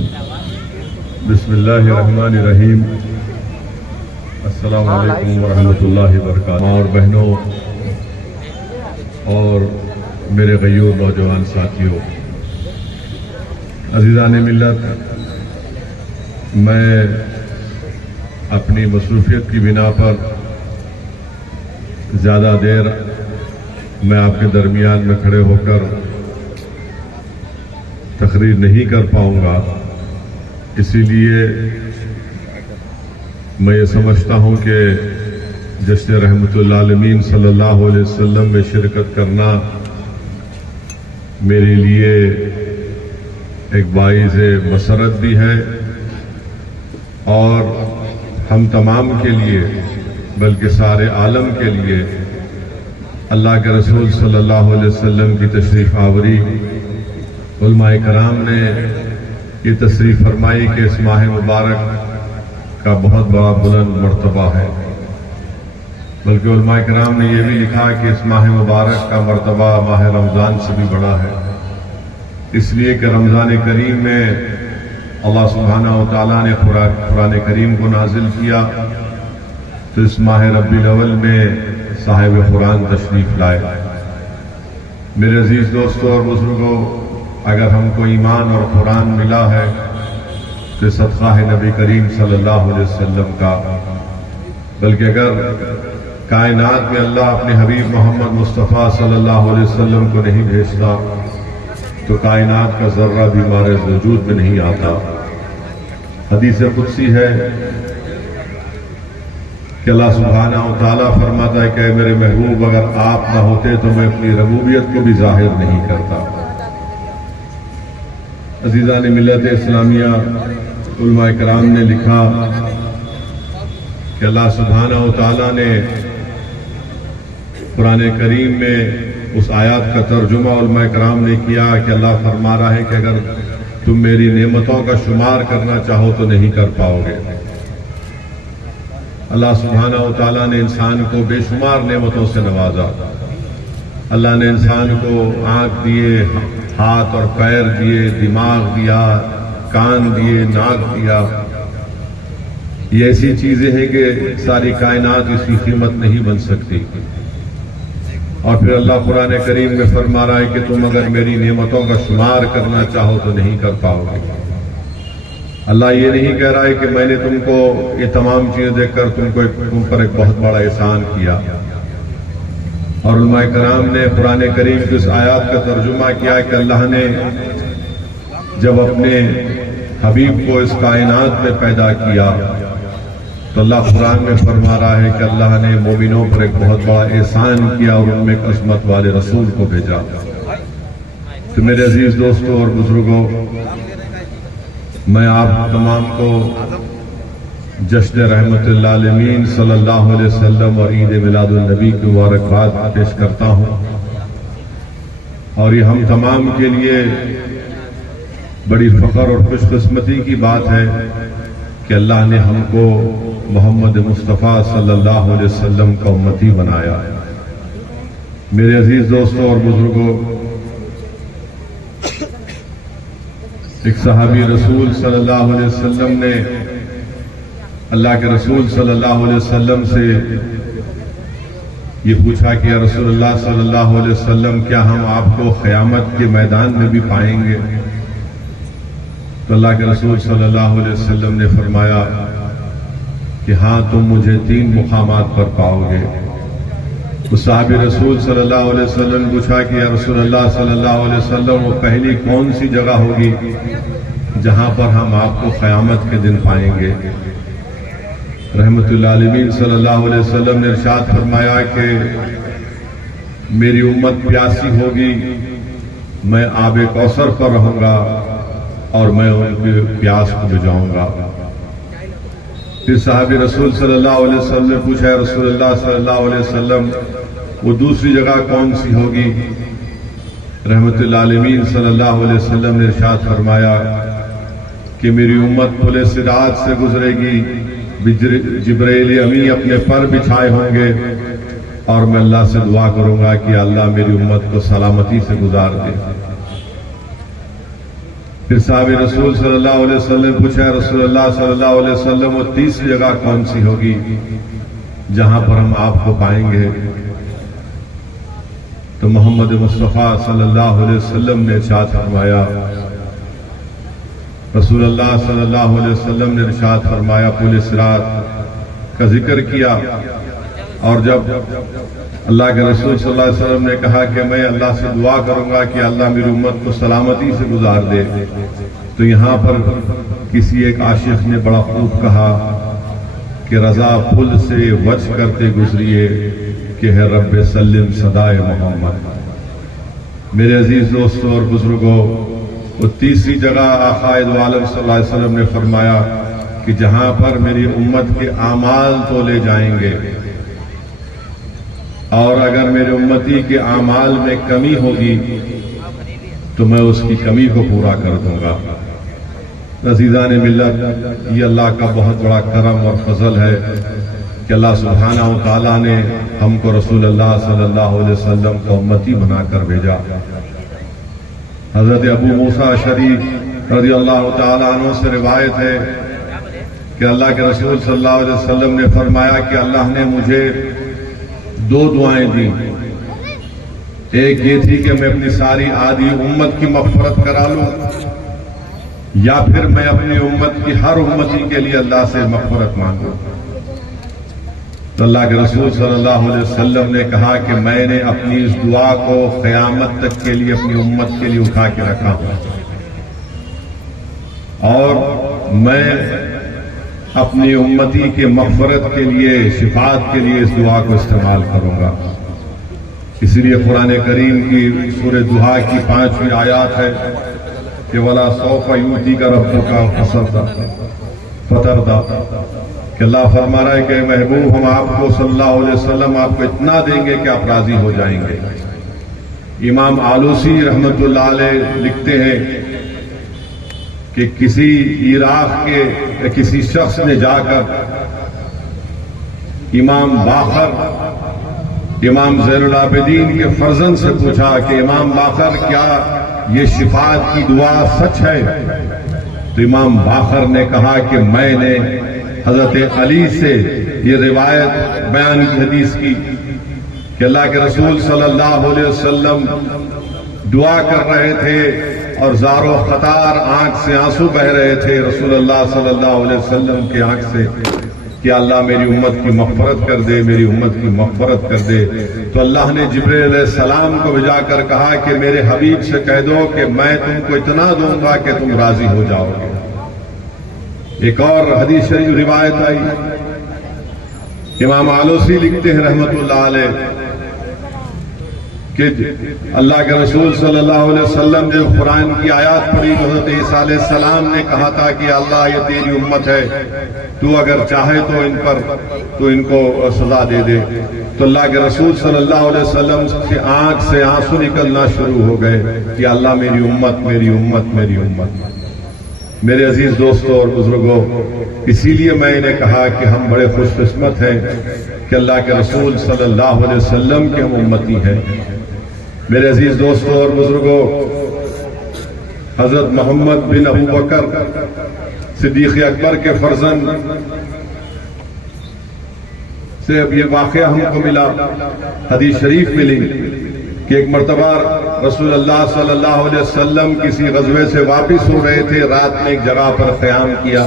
بسم اللہ الرحمن الرحیم۔ السلام علیکم ورحمۃ اللہ وبرکاتہ۔ ماں اور بہنوں اور میرے غیور نوجوان ساتھیوں، عزیزان ملت، میں اپنی مصروفیت کی بنا پر زیادہ دیر میں آپ کے درمیان میں کھڑے ہو کر تقریر نہیں کر پاؤں گا، اسی لیے میں یہ سمجھتا ہوں کہ جشن رحمت العالمین صلی اللہ علیہ وسلم میں شرکت کرنا میرے لیے ایک باعث مسرت بھی ہے اور ہم تمام کے لیے بلکہ سارے عالم کے لیے اللہ کے رسول صلی اللہ علیہ وسلم کی تشریف آوری، علماء کرام نے یہ تصریح فرمائی کہ اس ماہ مبارک کا بہت بڑا بلند مرتبہ ہے، بلکہ علماء کرام نے یہ بھی لکھا کہ اس ماہ مبارک کا مرتبہ ماہ رمضان سے بھی بڑا ہے، اس لیے کہ رمضان کریم میں اللہ سبحانہ و تعالیٰ نے قرآن کریم کو نازل کیا، تو اس ماہ ربیع الاول میں صاحب قرآن تشریف لائے۔ میرے عزیز دوستوں اور بزرگوں، اگر ہم کو ایمان اور قرآن ملا ہے تو صدقہ ہے نبی کریم صلی اللہ علیہ وسلم کا، بلکہ اگر کائنات میں اللہ اپنے حبیب محمد مصطفیٰ صلی اللہ علیہ وسلم کو نہیں بھیجتا تو کائنات کا ذرہ بھی ہمارے وجود میں نہیں آتا۔ حدیث قدسی ہے کہ اللہ سبحانہ و تعالیٰ فرماتا ہے کہ اے میرے محبوب، اگر آپ نہ ہوتے تو میں اپنی ربوبیت کو بھی ظاہر نہیں کرتا۔ عزیزان ملت اسلامیہ، علماء کرام نے لکھا کہ اللہ سبحانہ و تعالیٰ نے قرآن کریم میں اس آیات کا ترجمہ علماء کرام نے کیا کہ اللہ فرما رہا ہے کہ اگر تم میری نعمتوں کا شمار کرنا چاہو تو نہیں کر پاؤ گے۔ اللہ سبحانہ و تعالیٰ نے انسان کو بے شمار نعمتوں سے نوازا۔ اللہ نے انسان کو آنکھ دیے، ہاتھ اور پیر دیے، دماغ دیا، کان دیے، ناک دیا۔ یہ ایسی چیزیں ہیں کہ ساری کائنات اس کی قیمت نہیں بن سکتی، اور پھر اللہ قرآن کریم میں فرما رہا ہے کہ تم اگر میری نعمتوں کا شمار کرنا چاہو تو نہیں کر پاؤ گے۔ اللہ یہ نہیں کہہ رہا ہے کہ میں نے تم کو یہ تمام چیزیں دیکھ کر تم پر ایک بہت بڑا احسان کیا۔ اور علماء کرام نے قرآن کریم کی اس آیات کا ترجمہ کیا کہ اللہ نے جب اپنے حبیب کو اس کائنات میں پیدا کیا تو اللہ قرآن میں فرما رہا ہے کہ اللہ نے مومنوں پر ایک بہت بڑا احسان کیا اور ان میں ایک عظمت والے رسول کو بھیجا۔ تو میرے عزیز دوستوں اور بزرگوں، میں آپ تمام کو جشن رحمت العالمین صلی اللہ علیہ وسلم اور عید میلاد النبی کی مبارکباد پیش کرتا ہوں، اور یہ ہم تمام کے لیے بڑی فخر اور خوش قسمتی کی بات ہے کہ اللہ نے ہم کو محمد مصطفیٰ صلی اللہ علیہ وسلم کا امتی بنایا۔ میرے عزیز دوستوں اور بزرگوں، ایک صحابی رسول صلی اللہ علیہ وسلم نے اللہ کے رسول صلی اللہ علیہ وسلم سے یہ پوچھا کہ یا رسول اللہ صلی اللہ علیہ وسلم، کیا ہم آپ کو قیامت کے میدان میں بھی پائیں گے؟ تو اللہ کے رسول صلی اللہ علیہ وسلم نے فرمایا کہ ہاں، تم مجھے 3 مقامات پر پاؤ گے۔ اس صحابی رسول صلی اللہ علیہ وسلم نے پوچھا کہ یا رسول اللہ صلی اللہ علیہ وسلم، وہ پہلی کون سی جگہ ہوگی جہاں پر ہم آپ کو قیامت کے دن پائیں گے؟ رحمت اللہ علیہ صلی اللہ علیہ وسلم نے ارشاد فرمایا کہ میری امت پیاسی ہوگی، میں آب کوثر پر رہوں گا اور میں ان کی پیاس کو بجھاؤں گا۔ پھر صحابی رسول صلی اللہ علیہ وسلم نے پوچھا ہے رسول اللہ صلی اللہ علیہ وسلم، وہ دوسری جگہ کون سی ہوگی؟ رحمت اللہ علیہ صلی اللہ علیہ وسلم نے ارشاد فرمایا کہ میری امت پل صراط سے گزرے گی، جبرائیل امی اپنے پر بچھائے ہوں گے، اور میں اللہ سے دعا کروں گا کہ اللہ میری امت کو سلامتی سے گزار دے۔ پھر صحاب رسول صلی اللہ علیہ وسلم پوچھا رسول اللہ صلی اللہ علیہ وسلم وہ تیسری جگہ کون سی ہوگی جہاں پر ہم آپ کو پائیں گے؟ تو محمد مصطفیٰ صلی اللہ علیہ وسلم نے ارشاد فرمایا، رسول اللہ صلی اللہ علیہ وسلم نے ارشاد فرمایا، پل صراط کا ذکر کیا، اور جب اللہ کے رسول صلی اللہ علیہ وسلم نے کہا کہ میں اللہ سے دعا کروں گا کہ اللہ میری امت کو سلامتی سے گزار دے، تو یہاں پر کسی ایک عاشق نے بڑا خوب کہا کہ رضا پل سے وچ کرتے گزریے کہ ہے رب سلم صدائے محمد۔ میرے عزیز دوستوں اور بزرگوں، وہ تیسری جگہ آقا عالم صلی اللہ علیہ وسلم نے فرمایا کہ جہاں پر میری امت کے اعمال تولے جائیں گے، اور اگر میرے امتی کے اعمال میں کمی ہوگی تو میں اس کی کمی کو پورا کر دوں گا۔ عزیزان ملت، یہ اللہ کا بہت بڑا کرم اور فضل ہے کہ اللہ سبحانہ و تعالیٰ نے ہم کو رسول اللہ صلی اللہ علیہ وسلم کو امتی بنا کر بھیجا۔ حضرت ابو موسیٰ شریف رضی اللہ تعالیٰ عنہ سے روایت ہے کہ اللہ کے رسول صلی اللہ علیہ وسلم نے فرمایا کہ اللہ نے مجھے دو دعائیں دی، ایک یہ تھی کہ میں اپنی ساری آدھی امت کی مغفرت کرا لوں، یا پھر میں اپنی امت کی ہر امتی کے لیے اللہ سے مغفرت مانگوں۔ تو اللہ کے رسول صلی اللہ علیہ وسلم نے کہا کہ میں نے اپنی اس دعا کو قیامت تک کے لیے اپنی امت کے لیے اٹھا کے رکھا ہوں، اور میں اپنی امتی کے مغفرت کے لیے، شفاعت کے لیے اس دعا کو استعمال کروں گا۔ اس لیے قرآن کریم کی سورہ دہا کی 5ویں آیات ہے کہ وَلَا سَوْفَ يُؤْتِيكَ رَبُّكَ فَتَرْضَىٰ، کہ اللہ فرما رہا ہے کہ محبوب ہم آپ کو صلی اللہ علیہ وسلم آپ کو اتنا دیں گے کہ آپ راضی ہو جائیں گے۔ امام آلوسی رحمت اللہ علیہ لکھتے ہیں کہ کسی عراق کے کسی شخص نے جا کر امام باقر، امام زین العابدین کے فرزند سے پوچھا کہ امام باقر کیا یہ شفاعت کی دعا سچ ہے؟ تو امام باقر نے کہا کہ میں نے حضرت علی سے یہ روایت بیان کی حدیث کی کہ اللہ کے رسول صلی اللہ علیہ وسلم دعا کر رہے تھے اور زار و خطار آنکھ سے آنسو بہ رہے تھے رسول اللہ صلی اللہ علیہ وسلم کی آنکھ سے کہ اللہ میری امت کی مغفرت کر دے، میری امت کی مغفرت کر دے۔ تو اللہ نے جبریل علیہ السلام کو بھیجا کر کہا کہ میرے حبیب سے کہہ دو کہ میں تم کو اتنا دوں گا کہ تم راضی ہو جاؤ گے۔ ایک اور حدیث شریف روایت آئی، امام آلوسی لکھتے ہیں رحمت اللہ علیہ کہ اللہ کے رسول صلی اللہ علیہ وسلم نے قرآن کی آیات پڑھی تو حضرت عیسیٰ علیہ السلام نے کہا تھا کہ اللہ یہ تیری امت ہے، تو اگر چاہے تو ان کو سزا دے دے۔ تو اللہ کے رسول صلی اللہ علیہ وسلم کی آنکھ سے آنسو نکلنا شروع ہو گئے کہ اللہ میری امت، میری امت، میری امت۔ میرے عزیز دوستوں اور بزرگوں، اسی لیے میں نے کہا کہ ہم بڑے خوش قسمت ہیں کہ اللہ کے رسول صلی اللہ علیہ وسلم کے ہم امتی ہیں۔ میرے عزیز دوستوں اور بزرگوں، حضرت محمد بن ابو بکر صدیق اکبر کے فرزند سے اب یہ واقعہ ہم کو ملا، حدیث شریف ملی کہ ایک مرتبہ رسول اللہ صلی اللہ علیہ وسلم کسی غزوے سے واپس ہو رہے تھے، رات میں ایک جگہ پر قیام کیا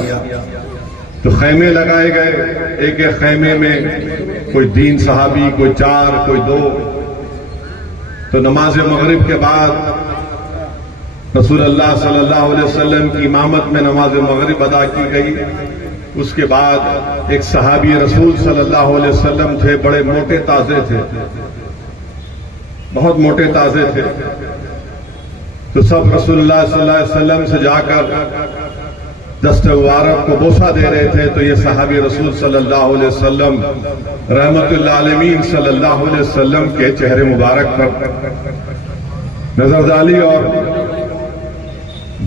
تو خیمے لگائے گئے، ایک ایک خیمے میں کوئی 3 صحابی، کوئی 4، کوئی 2۔ تو نماز مغرب کے بعد رسول اللہ صلی اللہ علیہ وسلم کی امامت میں نماز مغرب ادا کی گئی۔ اس کے بعد ایک صحابی رسول صلی اللہ علیہ وسلم تھے، بڑے موٹے تازے تھے، بہت موٹے تازے تھے، تو سب رسول اللہ صلی اللہ علیہ وسلم سے جا کر دست مبارک کو بوسہ دے رہے تھے۔ تو یہ صحابی رسول صلی اللہ علیہ وسلم رحمت للعالمین صلی اللہ علیہ وسلم کے چہرے مبارک پر نظر ڈالی اور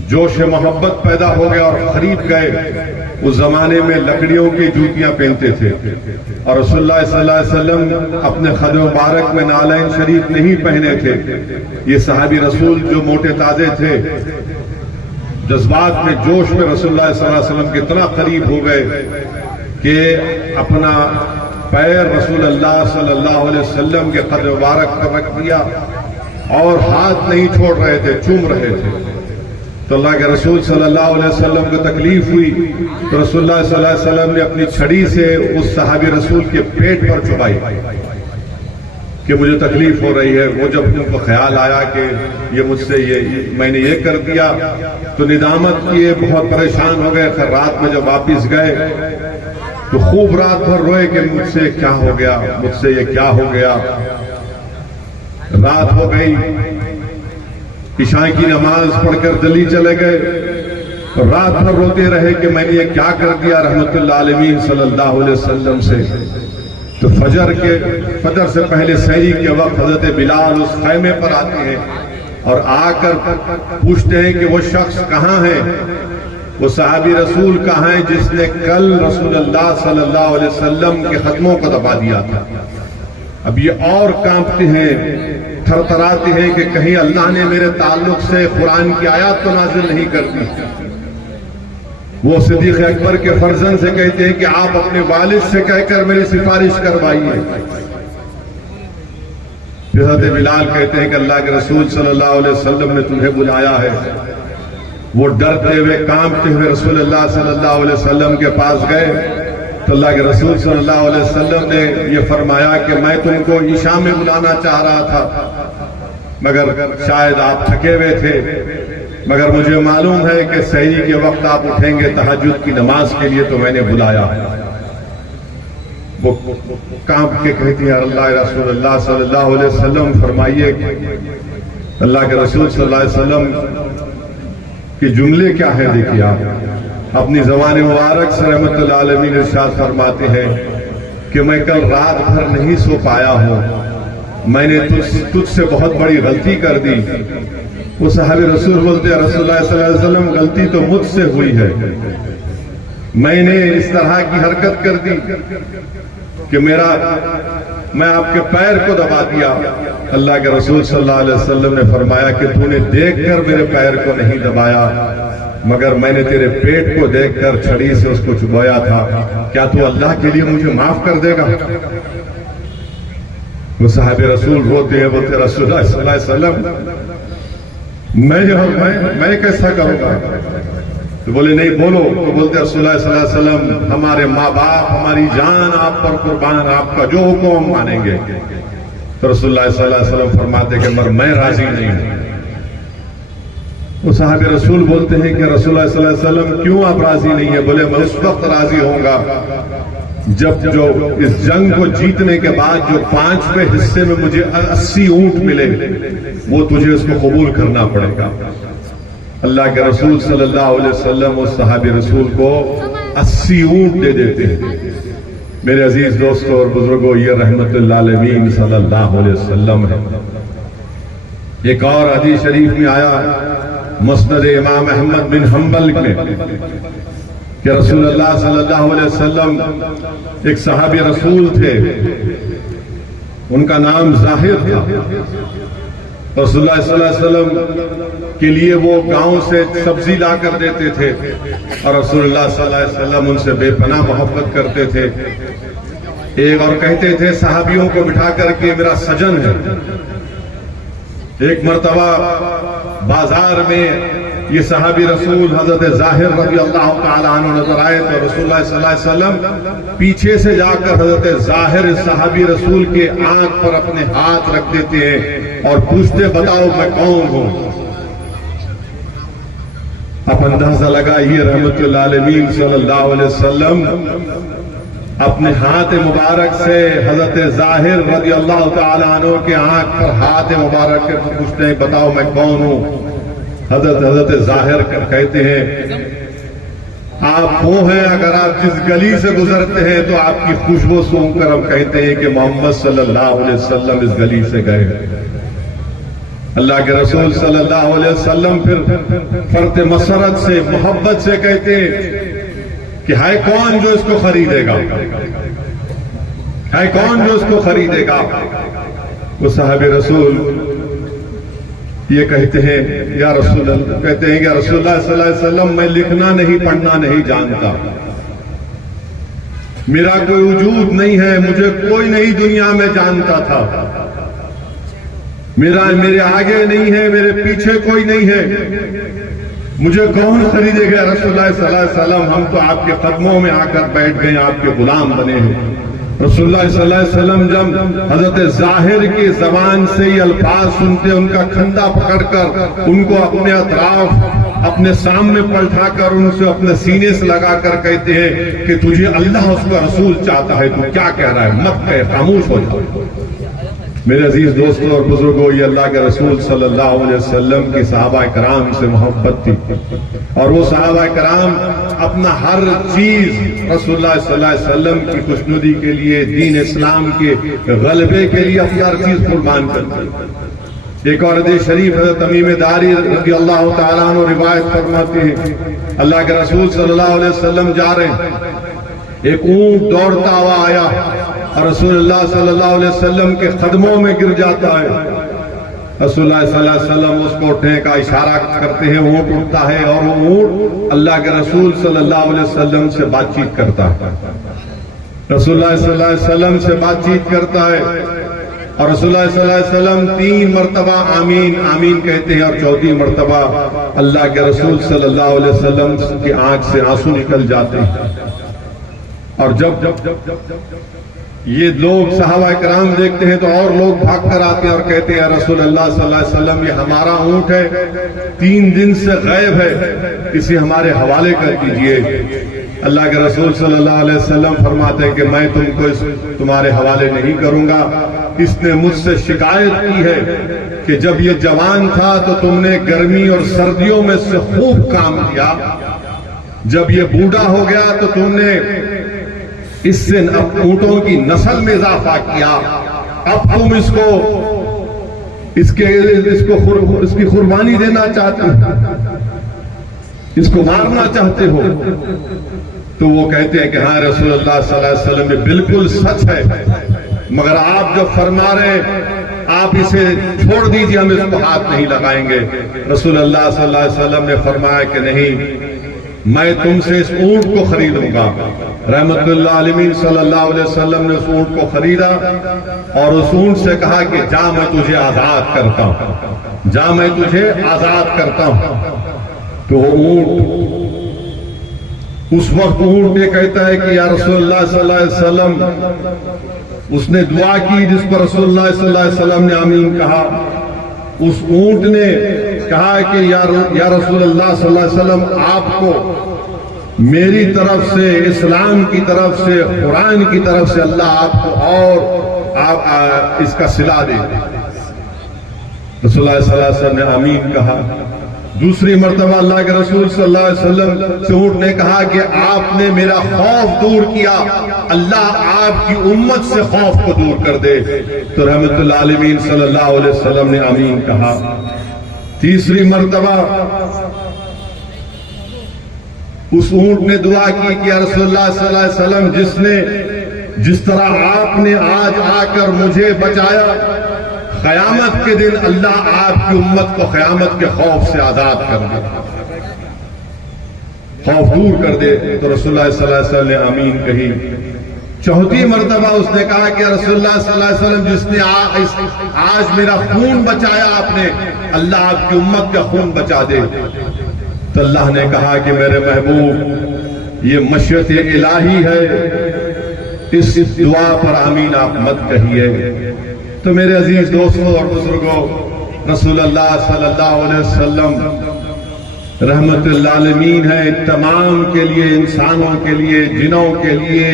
جوش محبت پیدا ہو گیا اور خرید گئے۔ اس زمانے میں لکڑیوں کی جوتیاں پہنتے تھے اور رسول اللہ صلی اللہ علیہ وسلم اپنے خد مبارک میں نالین شریف نہیں پہنے تھے۔ یہ صحابی رسول جو موٹے تازے تھے، جذبات میں جوش میں رسول اللہ صلی اللہ علیہ وسلم کے اتنا قریب ہو گئے کہ اپنا پیر رسول اللہ صلی اللہ علیہ وسلم کے قد مبارک پر رکھ دیا اور ہاتھ نہیں چھوڑ رہے تھے، چوم رہے تھے۔ تو اللہ کے رسول صلی اللہ علیہ وسلم کو تکلیف ہوئی تو رسول اللہ صلی اللہ علیہ وسلم نے اپنی چھڑی سے اس صحابی رسول کے پیٹ پر چبائی کہ مجھے تکلیف ہو رہی ہے۔ وہ جب ان کو خیال آیا کہ یہ مجھ سے میں نے یہ کر دیا تو ندامت کیے، بہت پریشان ہو گئے۔ پھر رات میں جب واپس گئے تو خوب رات بھر روئے کہ مجھ سے کیا ہو گیا، مجھ سے یہ کیا ہو گیا۔ رات ہو گئی، عشاء کی نماز پڑھ کر جلدی چلے گئے اور رات بھر روتے رہے کہ میں نے یہ کیا کر دیا رحمت اللہ علیہ صلی اللہ علیہ وسلم سے۔ تو فجر سے پہلے سحری کے وقت حضرت بلال اس خیمے پر آتے ہیں اور آ کر پوچھتے ہیں کہ وہ شخص کہاں ہے، وہ صحابی رسول کہاں ہے جس نے کل رسول اللہ صلی اللہ علیہ وسلم کے قدموں کو دبا دیا تھا۔ اب یہ اور کانپتے ہیں، تھر تھراتے ہیں کہ کہیں اللہ نے میرے تعلق سے قرآن کی آیات تو نازل نہیں کر دی۔ وہ صدیق اکبر کے فرزند سے کہتے ہیں کہ آپ اپنے والد سے کہہ کر میری سفارش کروائیے۔ حضرت بلال کہتے ہیں کہ اللہ کے رسول صلی اللہ علیہ وسلم نے تمہیں بلایا ہے۔ وہ ڈرتے ہوئے کانپتے ہوئے رسول اللہ صلی اللہ علیہ وسلم کے پاس گئے تو اللہ کے رسول صلی اللہ علیہ وسلم نے یہ فرمایا کہ میں تم کو عشاء میں بلانا چاہ رہا تھا مگر شاید آپ تھکے ہوئے تھے، مگر مجھے معلوم ہے کہ سحری کے وقت آپ اٹھیں گے تہجد کی نماز کے لیے تو میں نے بلایا۔ وہ کانپ کے کہتی ہے اللہ رسول اللہ صلی اللہ علیہ وسلم فرمائیے اللہ کے رسول صلی اللہ علیہ وسلم کہ جملے کیا ہے۔ دیکھیے آپ اپنی زبان مبارک سے رحمت اللہ علیہ ارشاد فرماتے ہیں کہ میں کل رات بھر نہیں سو پایا ہوں، میں نے تجھ سے بہت بڑی غلطی کر دی۔ وہ صحابی رسول بولتے ہیں رسول اللہ صلی اللہ علیہ وسلم غلطی تو مجھ سے ہوئی ہے، میں نے اس طرح کی حرکت کر دی کہ میں آپ کے پیر کو دبا دیا۔ اللہ کے رسول صلی اللہ علیہ وسلم نے فرمایا کہ تو نے دیکھ کر میرے پیر کو نہیں دبایا مگر میں نے تیرے پیٹ کو دیکھ کر چھڑی سے اس کو چبایا تھا، کیا تو اللہ کے لیے مجھے معاف کر دے گا؟ وہ صحابی رسول روتے ہیں، بولتے رسول اللہ صلی اللہ علیہ وسلم میں کیسا کروں گا؟ تو بولے نہیں بولو۔ تو بولتے رسول اللہ صلی اللہ علیہ وسلم ہمارے ماں باپ ہماری جان آپ پر قربان، آپ کا جو حکم ہم مانیں گے۔ تو رسول اللہ صلی اللہ علیہ وسلم فرماتے کہ میں راضی نہیں ہوں۔ وہ صحابی رسول بولتے ہیں کہ رسول اللہ صلی اللہ علیہ وسلم کیوں آپ راضی نہیں ہیں؟ بولے میں اس وقت راضی ہوں گا جب جو اس جنگ کو جیتنے کے بعد جو 5ویں حصے میں مجھے 80 اونٹ ملے وہ تجھے اس کو قبول کرنا پڑے گا۔ اللہ کے رسول صلی اللہ علیہ وسلم اس صحابی رسول کو 80 اونٹ دے دیتے ہیں۔ میرے عزیز دوستوں اور بزرگوں، یہ رحمت اللہ علیہ صلی اللہ علیہ وسلم ہے۔ ایک اور حدیث شریف میں آیا مسند امام احمد بن حنبل میں کہ رسول اللہ صلی اللہ علیہ وسلم ایک صحابی رسول تھے، ان کا نام ظاہر تھا۔ رسول اللہ صلی اللہ علیہ وسلم کے لیے وہ گاؤں سے سبزی لا کر دیتے تھے اور رسول اللہ صلی اللہ علیہ وسلم ان سے بے پناہ محبت کرتے تھے۔ ایک اور کہتے تھے صحابیوں کو بٹھا کر کے میرا سجن ہے۔ ایک مرتبہ بازار میں یہ صحابی رسول حضرت ظاہر رضی اللہ تعالیٰ عنہ نظر آئے تو رسول اللہ صلی اللہ علیہ وسلم پیچھے سے جا کر حضرت ظاہر صحابی رسول کے آنکھ پر اپنے ہاتھ رکھ دیتے ہیں اور پوچھتے بتاؤ میں کون ہوں؟ اب اندازہ لگا یہ رحمت اللہ علیہ صلی اللہ علیہ وسلم اپنے ہاتھ مبارک سے حضرت ظاہر رضی اللہ تعالیٰ عنہ کے آنکھ پر ہاتھ مبارک کے پوچھتے ہیں بتاؤ میں کون ہوں؟ حضرت ظاہر کہتے ہیں آپ وہ ہیں اگر آپ جس گلی سے گزرتے ہیں تو آپ کی خوشبو سونگ کر ہم کہتے ہیں کہ محمد صلی اللہ علیہ وسلم اس گلی سے گئے۔ اللہ کے رسول صلی اللہ علیہ وسلم پھر فرط مسرت سے محبت سے کہتے ہیں کہ ہے کون جو اس کو خریدے گا، ہے کون جو اس کو خریدے گا؟ وہ صحابی رسول یہ کہتے ہیں یا رسول اللہ، کہتے ہیں کہ رسول اللہ صلی اللہ علیہ وسلم میں لکھنا نہیں پڑھنا نہیں جانتا، میرا کوئی وجود نہیں ہے، مجھے کوئی نہیں دنیا میں جانتا تھا، میرے آگے نہیں ہے، میرے پیچھے کوئی نہیں ہے، مجھے کون خریدے گا رسول اللہ صلی اللہ علیہ وسلم، ہم تو آپ کے قدموں میں آ کر بیٹھ گئے، آپ کے غلام بنے ہیں۔ رسول اللہ صلی اللہ علیہ وسلم جب حضرت ظاہر کی زبان سے یہ الفاظ سنتے، ان کا کھندا پکڑ کر ان کو اپنے اطراف اپنے سامنے پلٹا کر ان سے اپنے سینے سے لگا کر کہتے ہیں کہ تجھے اللہ اس کا رسول چاہتا ہے، تو کیا کہہ رہا ہے، مت کہہ، خاموش ہو جا۔ میرے عزیز دوستوں اور بزرگوں، یہ اللہ کے رسول صلی اللہ علیہ وسلم کی صحابہ کرام سے محبت تھی، اور وہ صحابہ کرام اپنا ہر چیز رسول اللہ صلی اللہ علیہ وسلم کی خوشنودی کے لیے، دین اسلام کے غلبے کے لیے اپنی ہر چیز قربان کرتے۔ ایک اور حدیث شریف حضرت تمیم داری رضی اللہ تعالیٰ عنہ روایت فرماتے ہیں، اللہ کے رسول صلی اللہ علیہ وسلم جا رہے ہیں، ایک اونٹ دوڑتا ہوا آیا اور رسول اللہ صلی اللہ علیہ وسلم کے قدموں میں گر جاتا ہے۔ رسول اللہ صلی اللہ علیہ وسلم اس کو اٹھنے کا اشارہ کرتے ہیں، اونٹ اٹھتا ہے اور وہ اونٹ اللہ کے رسول صلی اللہ علیہ وسلم سے بات چیت کرتا ہے، رسول اللہ صلی اللہ علیہ وسلم سے بات چیت کرتا ہے، اور رسول اللہ صلی اللہ علیہ وسلم 3 مرتبہ آمین آمین کہتے ہیں، اور 4تھی مرتبہ اللہ کے رسول صلی اللہ علیہ وسلم کی آنکھ سے آنسو نکل جاتے ہیں۔ اور جب یہ لوگ صحابہ کرام دیکھتے ہیں تو اور لوگ بھاگ کر آتے ہیں اور کہتے ہیں رسول اللہ صلی اللہ علیہ وسلم یہ ہمارا اونٹ ہے، 3 دن سے غائب ہے، اسے ہمارے حوالے کر دیجئے۔ اللہ کے رسول صلی اللہ علیہ وسلم فرماتے ہیں کہ میں تم کو تمہارے حوالے نہیں کروں گا، اس نے مجھ سے شکایت کی ہے کہ جب یہ جوان تھا تو تم نے گرمی اور سردیوں میں سے خوب کام کیا، جب یہ بوڑھا ہو گیا تو تم نے اس سے اونٹوں کی نسل میں اضافہ کیا، اب تم اس کی قربانی دینا چاہتے ہو، اس کو مارنا چاہتے ہو۔ تو وہ کہتے ہیں کہ ہاں رسول اللہ صلی اللہ علیہ وسلم یہ بالکل سچ ہے، مگر آپ جو فرما رہے ہیں آپ اسے چھوڑ دیجئے، ہم اس کو ہاتھ نہیں لگائیں گے۔ رسول اللہ صلی اللہ علیہ وسلم نے فرمایا کہ نہیں، میں تم سے اس اونٹ کو خریدوں گا۔ رحمت اللہ عالمین صلی اللہ علیہ وسلم نے اس اونٹ کو خریدا اور اس اونٹ سے کہا کہ جا میں تجھے آزاد کرتا ہوں، جا میں تجھے آزاد کرتا ہوں۔ تو وہ اونٹ اس وقت اونٹ یہ کہتا ہے کہ یا رسول اللہ صلی اللہ علیہ وسلم، اس نے دعا کی جس پر رسول اللہ صلی اللہ علیہ وسلم نے آمین کہا۔ اس اونٹ نے کہا کہ یا رسول اللہ صلی اللہ علیہ وسلم، آپ کو میری طرف سے، اسلام کی طرف سے، قرآن کی طرف سے اللہ آپ کو اور اس کا صلہ دے۔ رسول اللہ صلی اللہ علیہ وسلم نے آمین کہا۔ دوسری مرتبہ اللہ کے رسول صلی اللہ علیہ وسلم سے اونٹ نے کہا کہ آپ نے میرا خوف دور کیا، اللہ آپ کی امت سے خوف کو دور کر دے۔ تو رحمت اللہ عالمین صلی اللہ علیہ وسلم نے آمین کہا۔ تیسری مرتبہ اس اونٹ نے دعا کی کہ یا رسول اللہ صلی اللہ علیہ وسلم، جس طرح آپ نے آج آ کر مجھے بچایا، قیامت کے دن اللہ آپ کی امت کو قیامت کے خوف سے آزاد کر دے، خوف دور کر دے۔ تو رسول اللہ صلی اللہ علیہ وسلم نے آمین کہی۔ چوتھی مرتبہ اس نے کہا کہ رسول اللہ صلی اللہ علیہ وسلم، جس نے آج میرا خون بچایا آپ نے، اللہ آپ کی امت کا خون بچا دے۔ تو اللہ نے کہا کہ میرے محبوب، یہ مشیت الہی ہے، اس دعا پر آمین آپ مت کہیے۔ تو میرے عزیز دوستوں اور بزرگوں، رسول اللہ صلی اللہ علیہ وسلم رحمت للعالمین ہے، تمام کے لیے، انسانوں کے لیے، جنوں کے لیے،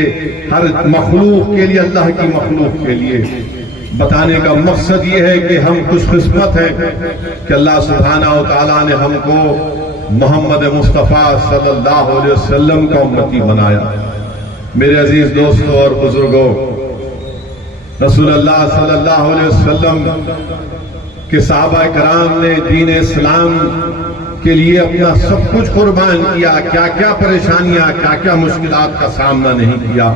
ہر مخلوق کے لیے، اللہ کی مخلوق کے لیے۔ بتانے کا مقصد یہ ہے کہ ہم خوش قسمت ہیں کہ اللہ سبحانہ و تعالیٰ نے ہم کو محمد مصطفیٰ صلی اللہ علیہ وسلم کا امتی بنایا۔ میرے عزیز دوستوں اور بزرگوں، رسول اللہ صلی اللہ علیہ وسلم کے صحابہ کرام نے دین اسلام کے لیے اپنا سب کچھ قربان کیا، کیا کیا پریشانیاں، کیا کیا مشکلات کا سامنا نہیں کیا۔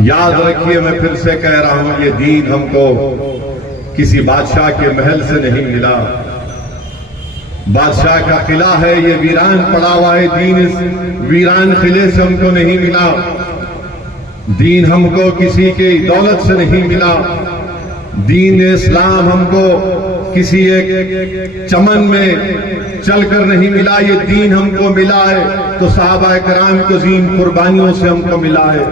یاد رکھیے، میں پھر سے کہہ رہا ہوں، یہ دین ہم کو کسی بادشاہ کے محل سے نہیں ملا، بادشاہ کا قلعہ ہے، یہ ویران پڑا ہوا ہے، دین اس ویران قلعے سے ہم کو نہیں ملا، دین ہم کو کسی کی دولت سے نہیں ملا، دین اسلام ہم کو کسی ایک چمن میں چل کر نہیں ملا، یہ دین ہم کو ملا ہے تو صحابہ کرام کی عظیم قربانیوں سے ہم کو ملا ہے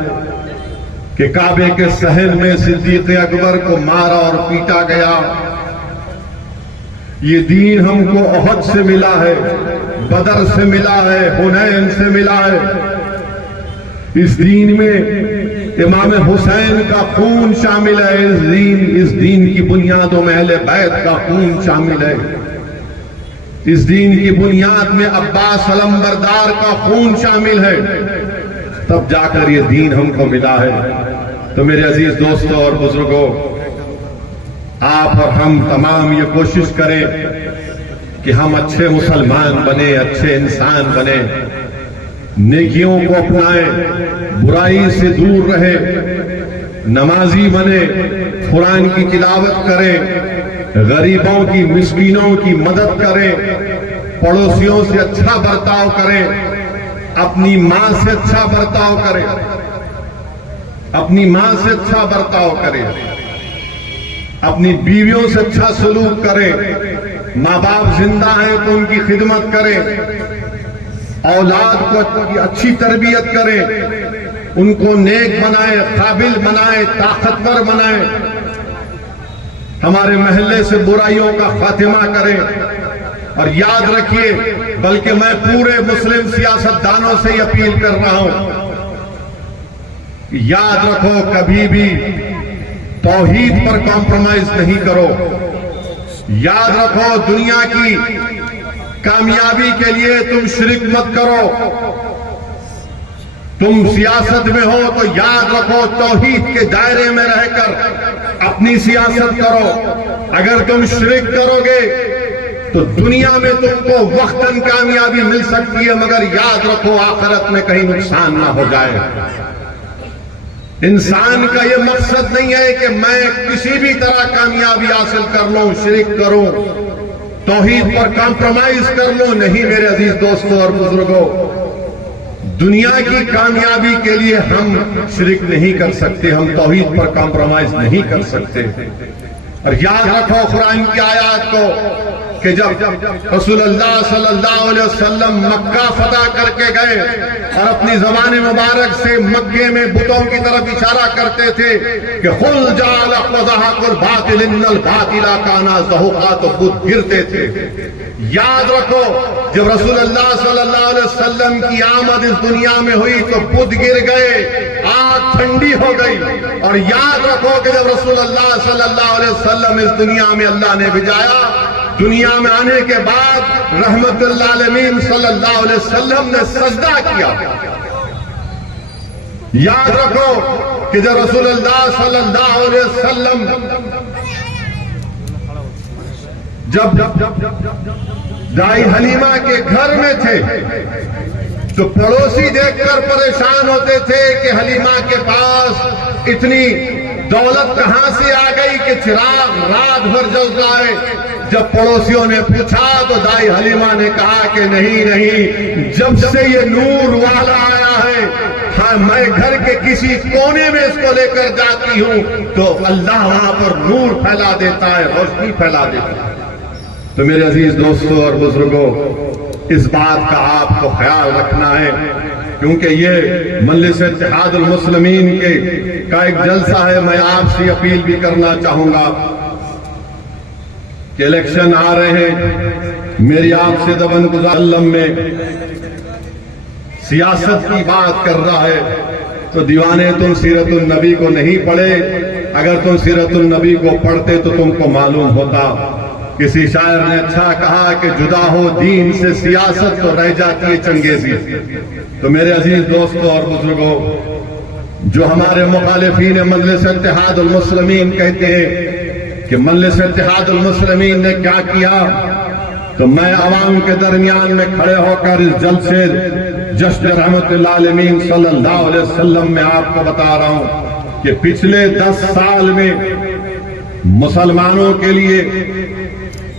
کہ کعبے کے صحن میں صدیق اکبر کو مارا اور پیٹا گیا۔ یہ دین ہم کو احد سے ملا ہے، بدر سے ملا ہے، حنین سے ملا ہے۔ اس دین میں امام حسین کا خون شامل ہے، اس دین کی بنیادوں میں اہل بیت کا خون شامل ہے، اس دین کی بنیاد میں عباس علمبردار کا خون شامل ہے، تب جا کر یہ دین ہم کو ملا ہے۔ تو میرے عزیز دوستوں اور بزرگوں، آپ اور ہم تمام یہ کوشش کریں کہ ہم اچھے مسلمان بنیں، اچھے انسان بنیں، نیکیوں کو اپنائیں، برائی سے دور رہے، نمازی بنے، قرآن کی تلاوت کریں، غریبوں کی مسکینوں کی مدد کریں، پڑوسیوں سے اچھا برتاؤ کریں، اپنی ماں سے اچھا برتاؤ کریں، اپنی ماں سے اچھا برتاؤ کریں، اپنی بیویوں سے اچھا سلوک کریں، ماں باپ زندہ ہیں تو ان کی خدمت کریں، اولاد کو اچھی تربیت کریں، ان کو نیک بنائیں، قابل بنائیں، طاقتور بنائیں، ہمارے محلے سے برائیوں کا خاتمہ کریں۔ اور یاد رکھیے، بلکہ میں پورے مسلم سیاستدانوں سے یہ اپیل کر رہا ہوں، یاد رکھو کبھی بھی توحید پر کمپرومائز نہیں کرو، یاد رکھو دنیا کی کامیابی کے لیے تم شرک مت کرو، تم سیاست میں ہو تو یاد رکھو توحید کے دائرے میں رہ کر اپنی سیاست کرو۔ اگر تم شرک کرو گے تو دنیا میں تم کو وقتاً کامیابی مل سکتی ہے، مگر یاد رکھو آخرت میں کہیں نقصان نہ ہو جائے۔ انسان کا یہ مقصد نہیں ہے کہ میں کسی بھی طرح کامیابی حاصل کر لوں، شرک کروں، توحید پر کمپرومائز کر لوں، نہیں میرے عزیز دوستوں اور بزرگوں، دنیا کی کامیابی کے لیے ہم شرک نہیں کر سکتے، ہم توحید پر کمپرومائز نہیں کر سکتے۔ اور یاد رکھو قرآن کی آیات کو کہ جب رسول اللہ صلی اللہ علیہ وسلم مکہ فتح کر کے گئے اور اپنی زبان مبارک سے مکے میں بتوں کی طرف اشارہ کرتے تھے کہ قُلْ جَعَلَ وَزَهَقُ الْبَاطِلِ إِنَّ الْبَاطِلَ كَانَ زَهُوقًا، تو بت گرتے تھے۔ یاد رکھو جب رسول اللہ صلی اللہ علیہ وسلم کی آمد اس دنیا میں ہوئی تو بت گر گئے، آگ ٹھنڈی ہو گئی۔ اور یاد رکھو کہ جب رسول اللہ صلی اللہ علیہ وسلم اس دنیا میں اللہ نے بھیجایا، دنیا میں آنے کے بعد رحمت للعالمین صلی اللہ علیہ وسلم نے سجدہ کیا۔ یاد رکھو کہ جب رسول اللہ صلی اللہ علیہ وسلم جب دائی حلیمہ کے گھر میں تھے تو پڑوسی دیکھ کر پریشان ہوتے تھے کہ حلیمہ کے پاس اتنی دولت کہاں سے آ گئی کہ چراغ رات بھر جل رہا ہے۔ جب پڑوسیوں نے پوچھا تو دائی حلیمہ نے کہا کہ نہیں، جب سے یہ نور والا آیا ہے، ہاں میں گھر کے کسی کونے میں اس کو لے کر جاتی ہوں تو اللہ وہاں پر نور پھیلا دیتا ہے، روشنی پھیلا دیتا ہے۔ تو میرے عزیز دوستوں اور بزرگوں، اس بات کا آپ کو خیال رکھنا ہے، کیونکہ یہ مجلس اتحاد المسلمین کا ایک جلسہ ہے۔ میں آپ سے اپیل بھی کرنا چاہوں گا کہ الیکشن آ رہے ہیں، میری آپ سے دبن گزار میں سیاست کی بات کر رہا ہے تو دیوانے تم سیرت النبی کو نہیں پڑھے، اگر تم سیرت النبی کو پڑھتے تو تم کو معلوم ہوتا۔ کسی شاعر نے اچھا کہا کہ جدا ہو دین سے سیاست تو رہ جاتی ہے چنگیزی۔ تو میرے عزیز دوستوں اور بزرگوں، جو ہمارے مخالفین مجلس اتحاد المسلمین کہتے ہیں کہ مجلس اتحاد المسلمین نے کیا کیا، تو میں عوام کے درمیان میں کھڑے ہو کر اس جلسے جشن رحمت للعالمین صلی اللہ علیہ وسلم میں آپ کو بتا رہا ہوں کہ پچھلے 10 سال میں مسلمانوں کے لیے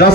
10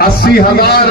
80,000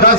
10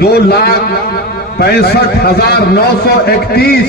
2,65,931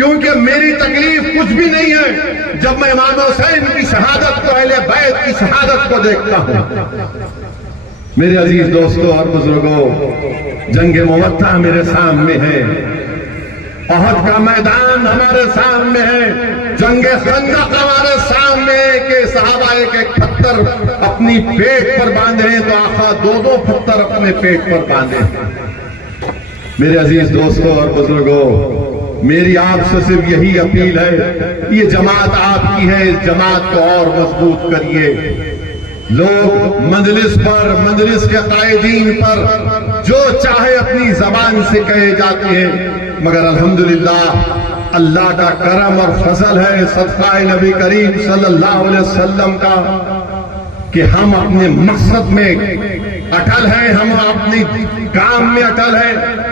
کیونکہ میری تکلیف کچھ بھی نہیں ہے جب میں امام حسین کی شہادت کو، اہل بیت کی شہادت کو دیکھتا ہوں۔ میرے عزیز دوستوں اور بزرگوں، جنگ موطا میرے سامنے ہے، احد کا میدان ہمارے سامنے ہے، جنگ خندق ہمارے سامنے ہے کہ صحابہ ایک ایک پتھر اپنی پیٹ پر باندھے ہیں تو آقا دو دو پتھر اپنے پیٹ پر باندھے ہیں۔ میرے عزیز دوستوں اور بزرگوں، میری آپ سے صرف یہی اپیل ہے، یہ جماعت آپ کی ہے، اس جماعت کو اور مضبوط کریے۔ لوگ مجلس پر، مجلس کے قائدین پر جو چاہے اپنی زبان سے کہے جاتے ہیں، مگر الحمدللہ اللہ کا کرم اور فضل ہے، صدقہ نبی کریم صلی اللہ علیہ وسلم کا، کہ ہم اپنے مقصد میں اٹل ہیں، ہم اپنی کام میں اٹل ہیں،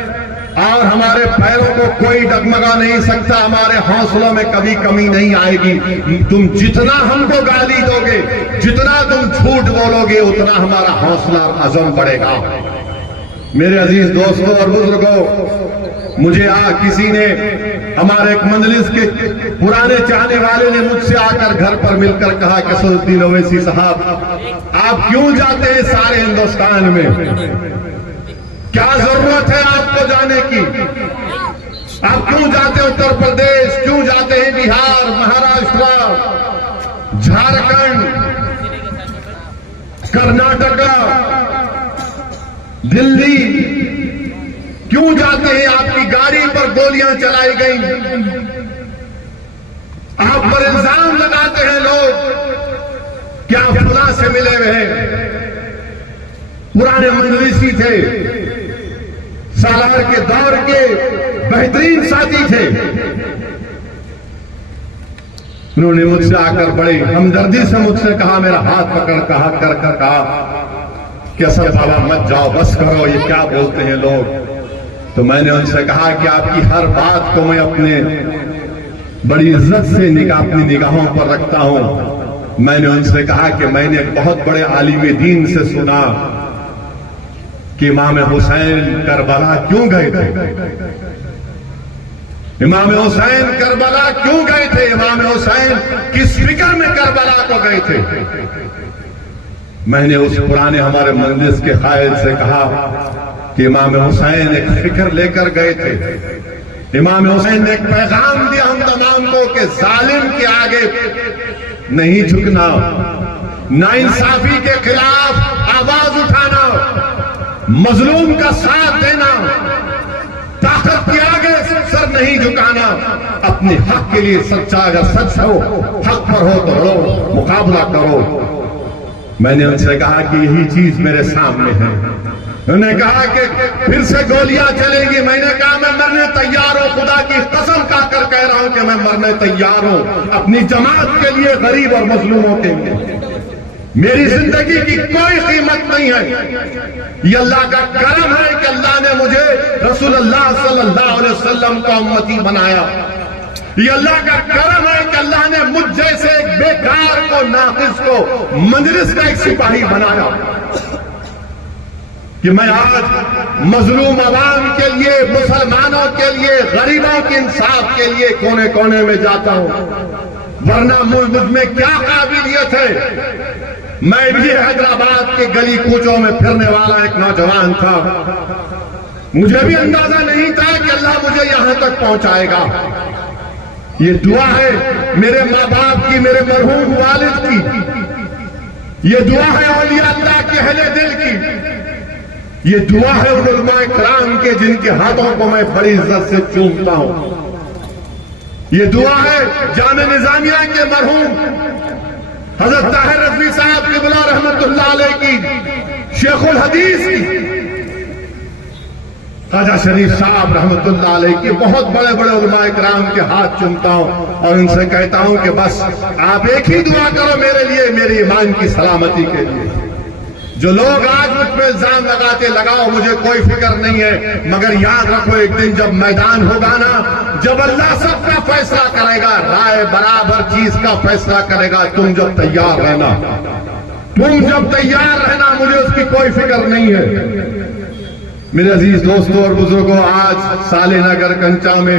اور ہمارے پیروں کو کوئی ڈگمگا نہیں سکتا، ہمارے حوصلوں میں کبھی کمی نہیں آئے گی۔ تم جتنا ہم کو گالی دو گے، جتنا تم جھوٹ بولو گے، اتنا ہمارا حوصلہ اور عزم بڑھے گا۔ میرے عزیز دوستوں اور بزرگوں، مجھے کسی نے، ہمارے ایک مجلس کے پرانے چاہنے والے نے مجھ سے آ کر گھر پر مل کر کہا کہ اسد الدین اویسی صاحب، آپ کیوں جاتے ہیں سارے ہندوستان میں؟ کیا ضرورت ہے آپ کو جانے کی؟ آپ کیوں جاتے ہیں اتر پردیش، کیوں جاتے ہیں بہار، مہاراشٹر، جھارکھنڈ، کرناٹکا، دلی، کیوں جاتے ہیں؟ آپ کی گاڑی پر گولیاں چلائی گئیں، آپ پر الزام لگاتے ہیں لوگ کہ آپ فلاں سے ملے ہوئے ہیں۔ پرانے مجلسی تھے، سالار کے دور کے بہترین ساتھی تھے، انہوں نے مجھ سے آ کر بڑی ہمدردی سے مجھ سے کہا، میرا ہاتھ پکڑ کہا کہ اسد بابا مت جاؤ، بس کرو، یہ کیا بولتے ہیں لوگ۔ تو میں نے ان سے کہا کہ آپ کی ہر بات کو میں اپنے بڑی عزت سے اپنی نگاہوں پر رکھتا ہوں۔ میں نے ان سے کہا کہ میں نے ایک بہت بڑے عالم دین سے سنا کہ امام حسین کربلا کیوں گئے تھے، امام حسین کربلا کیوں گئے تھے، امام حسین کس فکر میں کربلا کو گئے تھے۔ میں نے اس پرانے ہمارے مجلس کے قائد سے کہا کہ امام حسین ایک فکر لے کر گئے تھے، امام حسین نے ایک پیغام دیا ہم تمام کو کہ ظالم کے آگے نہیں جھکنا، ناانصافی کے خلاف آواز اٹھانا، مظلوم کا ساتھ دینا، طاقت کے آگے سر نہیں جھکانا، اپنے حق کے لیے سچا، اگر سچ ہو، حق پر ہو تو لڑو، مقابلہ کرو۔ میں نے ان سے کہا کہ یہی چیز میرے سامنے ہے۔ انہوں نے کہا کہ پھر سے گولیاں چلیں گی، میں نے کہا میں مرنے تیار ہوں، خدا کی قسم کھا کر کہہ رہا ہوں کہ میں مرنے تیار ہوں، اپنی جماعت کے لیے، غریب اور مظلوموں کے لیے۔ میری زندگی کی کوئی قیمت نہیں ہے، یہ اللہ کا کرم ہے کہ اللہ نے مجھے رسول اللہ صلی اللہ علیہ وسلم کا امتی بنایا، یہ اللہ کا کرم ہے کہ اللہ نے مجھ جیسے ایک بیکار کو، ناقص کو مجلس کا ایک سپاہی بنایا، کہ میں آج مظلوم عوام کے لیے، مسلمانوں کے لیے، غریبوں کے انصاف کے لیے کونے کونے میں جاتا ہوں، ورنہ مجھ میں کیا قابلیت ہے۔ میں بھی حیدرآباد کے گلی کوچوں میں پھرنے والا ایک نوجوان تھا، مجھے بھی اندازہ نہیں تھا کہ اللہ مجھے یہاں تک پہنچائے گا۔ یہ دعا ہے میرے ماں باپ کی، میرے مرحوم والد کی، یہ دعا ہے اولیاء اللہ کے اہل دل کی، یہ دعا ہے ان علماء کرام کے جن کے ہاتھوں کو میں بڑی عزت سے چومتا ہوں، یہ دعا ہے جامع نظامیہ کے مرحوم حضرت طاہر رضوی صاحب قبلہ رحمت اللہ علیہ کی، شیخ الحدیث کی، خواجہ شریف صاحب رحمت اللہ علیہ کی، بہت بڑے بڑے علماء کرام کے ہاتھ چومتا ہوں اور ان سے کہتا ہوں کہ بس آپ ایک ہی دعا کرو میرے لیے، میری ایمان کی سلامتی کے لیے۔ جو لوگ آج مجھ پہ الزام لگاتے، لگاؤ، مجھے کوئی فکر نہیں ہے، مگر یاد رکھو ایک دن جب میدان ہوگا نا، جب اللہ سب کا فیصلہ کرے گا، رائے برابر چیز کا فیصلہ کرے گا، تم جب تیار رہنا، تم جب تیار رہنا، مجھے اس کی کوئی فکر نہیں ہے۔ میرے عزیز دوستوں اور بزرگوں، آج سالے نگر کنچا میں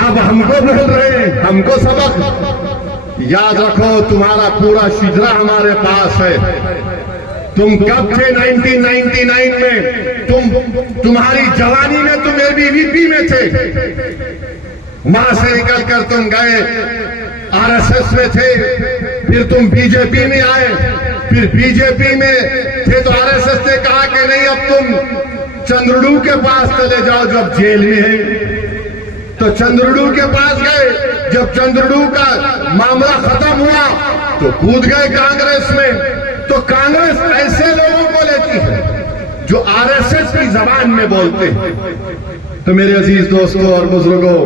اب ہم کو بول رہے ہیں، ہم کو سبق۔ یاد رکھو تمہارا پورا شجرا ہمارے پاس ہے۔ تم کب تھے 1999 میں؟ تمہاری جوانی میں تم اے بی وی پی میں تھے، وہاں سے نکل کر تم گئے آر ایس ایس میں تھے، پھر تم بی جے پی میں آئے، پھر بی جے پی میں تھے تو آر ایس ایس نے کہا کہ نہیں اب تم چندرڈو کے پاس چلے جاؤ جب جیل میں ہے، تو چندرڈو کے پاس گئے۔ جب چندرڈو کا معاملہ ختم ہوا تو کود گئے کانگریس میں۔ تو کانگریس ایسے لوگوں کو لیتی ہے جو آر ایس ایس کی زبان میں بولتے ہیں۔ تو میرے عزیز دوستوں اور بزرگوں،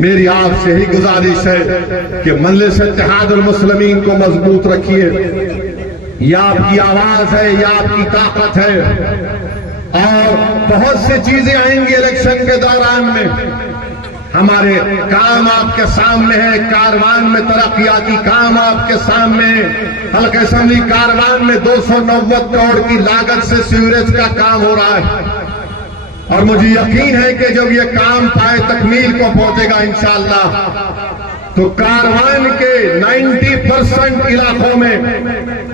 میری آپ سے ہی گزارش ہے کہ مجلس اتحاد المسلمین کو مضبوط رکھیے۔ یہ آپ کی آواز ہے، یہ آپ کی طاقت ہے، اور بہت سی چیزیں آئیں گی الیکشن کے دوران میں۔ ہمارے کام آپ کے سامنے ہے، کاروان میں ترقیاتی کام آپ کے سامنے ہے۔ حلقہ اسمبلی کاروان میں 290 کروڑ کی لاگت سے سیوریج کا کام ہو رہا ہے، اور مجھے یقین ہے کہ جب یہ کام پائے تکمیل کو پہنچے گا انشاءاللہ تو کاروان کے 90% علاقوں میں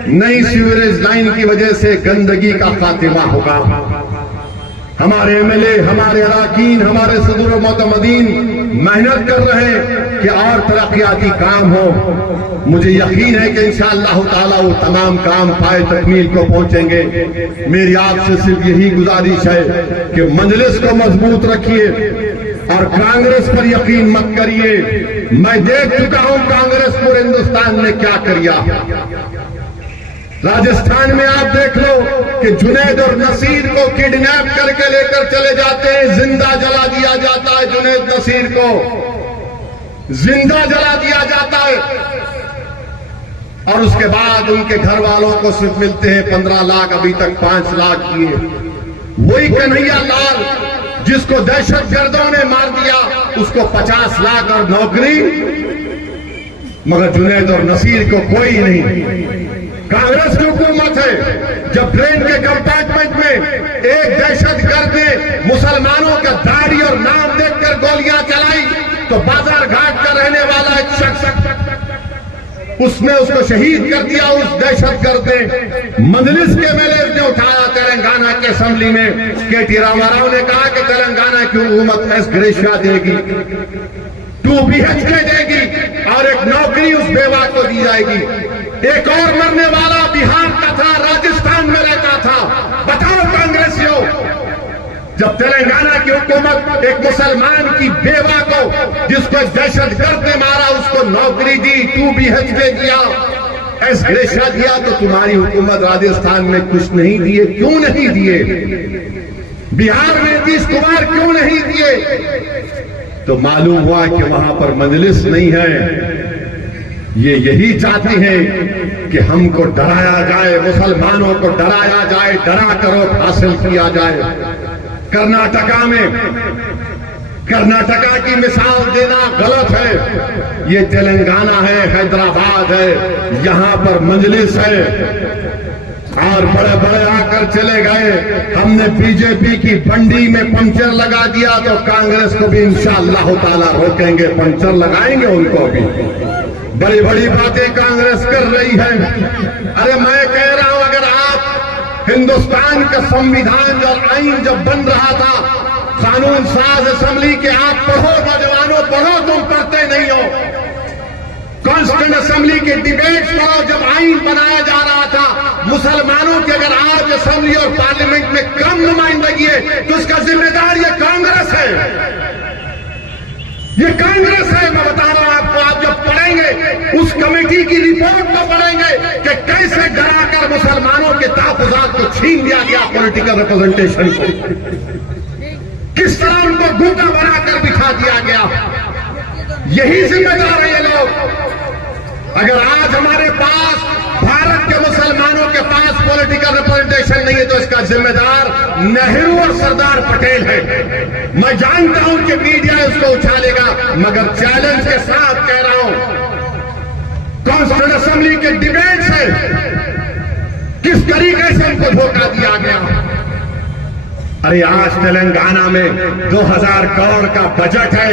نئی سیوریج لائن کی وجہ سے گندگی کا خاتمہ ہوگا۔ ہمارے ایم ایل اے، ہمارے اراکین، ہمارے صدور و معتمدین محنت کر رہے ہیں کہ اور ترقیاتی کام ہو۔ مجھے یقین ہے کہ انشاءاللہ تعالی وہ تمام کام پائے تکمیل کو پہنچیں گے۔ میری آپ سے صرف یہی گزارش ہے کہ مجلس کو مضبوط رکھیے اور کانگریس پر یقین مت کریے۔ میں دیکھ چکا ہوں کانگریس پورے ہندوستان نے کیا کیا۔ راجستھان میں آپ دیکھ لو کہ جنید اور نصیر کو کڈنیپ کر کے لے کر چلے جاتے ہیں، زندہ جلا دیا جاتا ہے، جنید نصیر کو زندہ جلا دیا جاتا ہے، اور اس کے بعد ان کے گھر والوں کو صرف ملتے ہیں 15 لاکھ، ابھی تک 5 لاکھ کیے۔ وہی کنہیا لال جس کو دہشت گردوں نے مار دیا، اس کو 50 لاکھ اور نوکری، مگر جنید اور نصیر کو کوئی نہیں۔ کانگریس کی حکومت ہے، جب ٹرین کے کمپارٹمنٹ میں ایک دہشت گرد نے مسلمانوں کا داڑھی اور نام دیکھ کر گولیاں چلائی تو بازار گھاٹ کا رہنے والا ایک شخص اس نے اس کو شہید کر دیا۔ اس دہشت گرد نے مجلس کے ایم ایل اے نے اٹھایا تلنگانہ کے اسمبلی میں، کے ٹی راما راؤ نے کہا کہ تلنگانہ کی حکومت ایس گریشیا دے گی، 2 BHK دے گی، اور ایک نوکری اس بیوہ کو دی جائے گی۔ ایک اور مرنے والا بہار کا تھا، راجستھان میں رہتا تھا۔ بتاؤ کانگریسیوں، جب تلنگانہ کی حکومت ایک مسلمان کی بیوہ کو جس کو دہشت گرد نے مارا اس کو نوکری دی، 2 BHK دیا، ایس گریشیا دیا، تو تمہاری حکومت راجستھان میں کچھ نہیں دیے؟ کیوں نہیں دیے؟ بہار میں نتیش کمار کیوں نہیں دیے؟ تو معلوم ہوا کہ وہاں پر مجلس نہیں ہے۔ یہ یہی چاہتی ہیں کہ ہم کو ڈرایا جائے، مسلمانوں کو ڈرایا جائے، ڈرا کر ووٹ حاصل کیا جائے۔ کرناٹکا کی مثال دینا غلط ہے، یہ تلنگانہ ہے، حیدرآباد ہے، یہاں پر مجلس ہے، اور بڑے بڑے آ کر چلے گئے۔ ہم نے بی جے پی کی بنڈی میں پنچر لگا دیا تو کانگریس کو بھی انشاءاللہ تعالی روکیں گے، پنچر لگائیں گے ان کو بھی۔ بڑی بڑی باتیں کانگریس کر رہی ہے۔ ارے میں کہہ رہا ہوں، اگر آپ ہندوستان کا سمویدھان اور آئین جب بن رہا تھا، قانون ساز اسمبلی کے آپ پڑھو، نوجوانوں پڑھو، تم پڑھتے نہیں ہو۔ کانسٹیٹیوئنٹ اسمبلی کے ڈیبیٹس پڑھو، جب آئین بنایا جا رہا تھا مسلمانوں کی اگر آج اسمبلی اور پارلیمنٹ میں کم نمائندگی ہے تو اس کا ذمہ دار یہ کانگریس ہے، یہ کانگریس ہے۔ میں بتا رہا ہوں آپ کو، آپ جب پڑھیں گے اس کمیٹی کی رپورٹ کو پڑھیں گے کہ کیسے ڈرا کر مسلمانوں کے تحفظات کو چھین دیا گیا، پولیٹیکل ریپرزنٹیشن کو کس طرح ان کو گوٹا بنا کر بٹھا دیا گیا۔ یہی ذمہ دار ہے یہ لوگ۔ اگر آج ہمارے پاس بھارت کے مسلمانوں کے پاس پولیٹیکل ریپرزنٹیشن نہیں ہے تو اس کا ذمہ دار نہرو اور سردار پٹیل ہے۔ میں جانتا ہوں کہ میڈیا اس کو اچھالے گا، مگر چیلنج کے ساتھ کہہ رہا ہوں، کانسٹیٹیوئنٹ اسمبلی کے ڈیبیٹس ہیں، کس طریقے سے ان کو دھوکہ دیا گیا۔ ارے آج تلنگانہ میں 2000 کروڑ کا بجٹ ہے،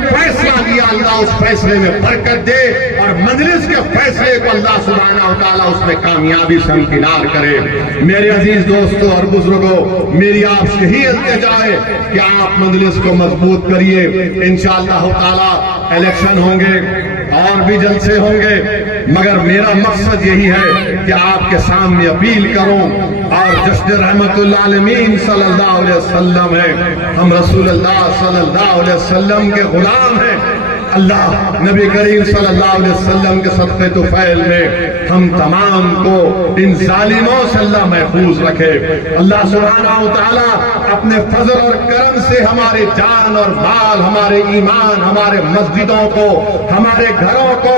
فیصلہ لیا، اللہ اس فیصلے میں برکت دے، اور مجلس کے فیصلے کو اللہ سبحانہ و تعالیٰ اس میں کامیابی سے امکنار کرے۔ میرے عزیز دوستوں اور بزرگوں، میری آپ سے ہی التجا ہے کہ آپ مجلس کو مضبوط کریے۔ انشاءاللہ تعالیٰ الیکشن ہوں گے اور بھی جلسے ہوں گے، مگر میرا مقصد یہی ہے کہ آپ کے سامنے اپیل کروں، اور جشن رحمت اللہ عالمین صلی اللہ علیہ وسلم ہے، ہم رسول اللہ صلی اللہ علیہ وسلم کے غلام ہیں۔ اللہ نبی کریم صلی اللہ علیہ وسلم کے صدقے طفیل میں ہم تمام کو ان ظالموں سے اللہ محفوظ رکھے۔ اللہ سبحانہ و تعالیٰ اپنے فضل اور کرم سے ہمارے جان اور مال، ہمارے ایمان، ہمارے مسجدوں کو، ہمارے گھروں کو،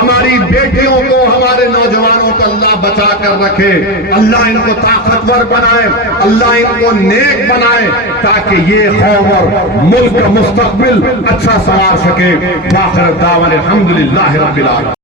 ہماری بیٹیوں کو، ہمارے نوجوانوں کو اللہ بچا کر رکھے۔ اللہ ان کو طاقتور بنائے، اللہ ان کو نیک بنائے، تاکہ یہ قوم اور ملک کا مستقبل اچھا سنوار سکے۔ وآخر دعوانا الحمدللہ رب العالمین۔